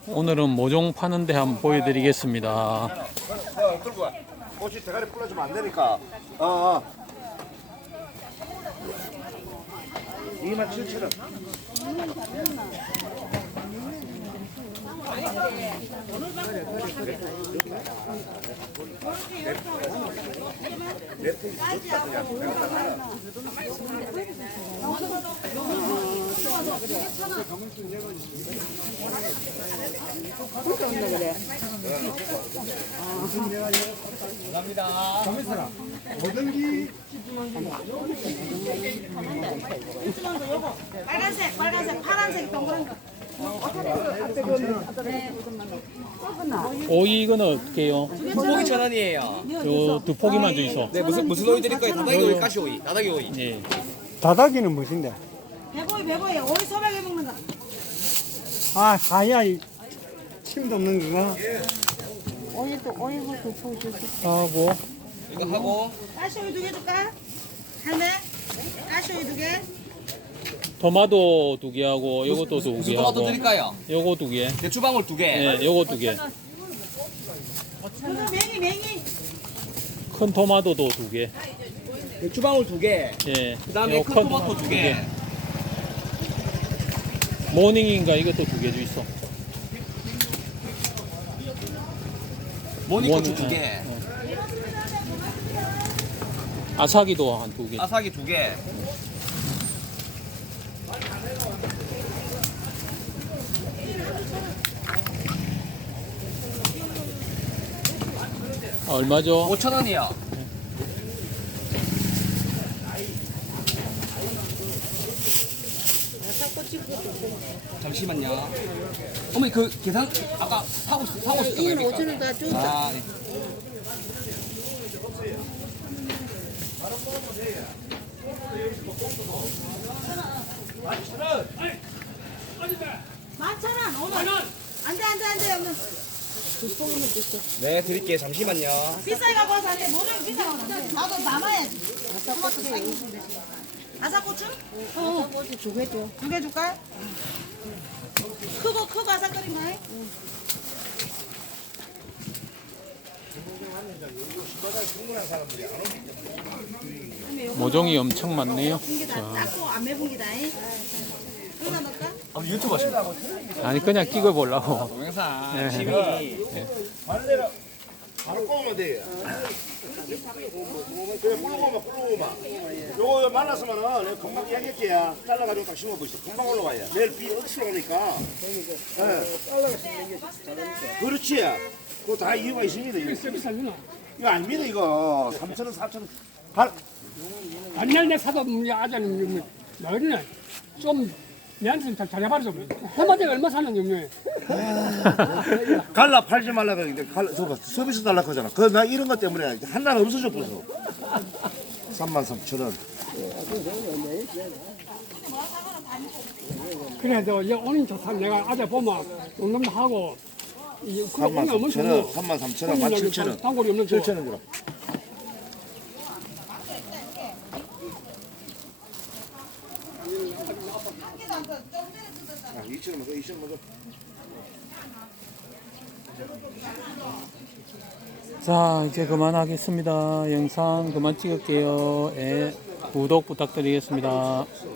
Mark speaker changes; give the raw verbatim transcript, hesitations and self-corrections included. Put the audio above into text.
Speaker 1: 오늘은 모종 파는데 한번 보여드리겠습니다.
Speaker 2: 어, 들고 와. 꽃이 대가리 불러주면 안 되니까. 어, 어. 이만 칠천 원.
Speaker 3: 빨간색, 빨간색, 파란색 동그란 거.
Speaker 1: 오이 이거는 어떻게 해요?
Speaker 4: 포기 천 원이에요.
Speaker 1: 요 두 포기만 주이소.
Speaker 4: 네, 무슨 무슨 오이 드릴까요? 다다기 오이, 가시 오이, 다다기 오이.
Speaker 1: 예.
Speaker 5: 다다기는 무엇인데?
Speaker 3: 배고이, 배고이. 오이 소박해 먹는 거.
Speaker 5: 아, 하야, 침도 없는 거가?
Speaker 3: 오이도, 오이도 두 포, 두 포.
Speaker 1: 하고
Speaker 4: 이거 하고
Speaker 3: 가시오이 두 개 줄까? 할매? 가시오이 두 개?
Speaker 1: 토마토 두 개 하고 요것도 두
Speaker 4: 무슨
Speaker 1: 개
Speaker 4: 토마토
Speaker 1: 하고
Speaker 4: 드릴까요?
Speaker 1: 요거 두 개.
Speaker 4: 대추방울 두 개.
Speaker 1: 예, 요거 두 개.
Speaker 3: 그거 맹이, 맹이.
Speaker 1: 큰 토마토도 두 개.
Speaker 4: 대추방울 두 개.
Speaker 1: 예.
Speaker 4: 그다음에
Speaker 1: 요
Speaker 4: 큰 토마토 두 개.
Speaker 1: 모닝인가 이것도 두 개 주이소.
Speaker 4: 모니고추
Speaker 1: 모닝,
Speaker 4: 두 개.
Speaker 1: 예, 예. 아사기도 한 두 개.
Speaker 4: 아사기 두 개.
Speaker 1: 아, 얼마죠?
Speaker 4: 오천 원이요. 잠시만요. 어머니 그 계산 아까 사고 사고 싶던
Speaker 3: 이건
Speaker 4: 거니까.
Speaker 3: 오천 원 다 줘.
Speaker 4: 아, 네.
Speaker 3: 만천 원, 오늘. 안 돼, 안 돼, 안 돼. 오늘.
Speaker 4: 네, 드릴게요. 잠시만요.
Speaker 3: 비싸게 갖고 와서 안 돼. 모종 비싸게 갖고 와서 안 돼. 나도 남아야지. 토마토 싸게 먹으면 되지. 아사고추? 어. 아사고추 두 개 줘. 두 개 줄까? 크고, 크고 아삭거린가?
Speaker 1: 모종이 엄청 많네요.
Speaker 3: 이게 다 작고 안 매운 게다. 여기다 넣을까?
Speaker 4: 아, 유튜브 하십니까?
Speaker 1: 아니 그냥 끼고 보려고.
Speaker 4: 동영상.
Speaker 1: 네.
Speaker 4: 취미.
Speaker 2: 반대로 바로 꼬우면 돼. 그래, 꿀고구마, 꿀고구마. 요거 말랐으면은 내가 금방 이야기했지. 잘라가지고 딱 심어보시오. 금방 올라가요. 내일 비 억수로 오니까. 예. 그렇지. 그거 다 이유가 있습니다. 이거, 이거 아닙니다, 이거. 삼천 원, 사천 원. 발,
Speaker 6: 옛날 내 사도 아저는 뭐였네 좀 내한테 잘 잘해봐줘. 해마다 얼마 사는 경우에
Speaker 2: 갈라 팔지 말라 그러는데 갈라 저거 서비스 달라 그러잖아. 그 나 이런 것 때문에 한날 없어져 버서. 삼만 삼천 원.
Speaker 6: 그래도 이 오는 좋다. 내가 아재 보면 농담도 하고 이
Speaker 2: 삼만 삼천 원, 삼만 삼천 원, 만 칠천 원.
Speaker 6: 단골이 없는 거.
Speaker 2: 칠천 원 주라. 아, 이천 원 먹어, 이천 원 먹어.
Speaker 1: 자 이제 그만하겠습니다. 영상 그만 찍을게요. 예, 구독 부탁드리겠습니다.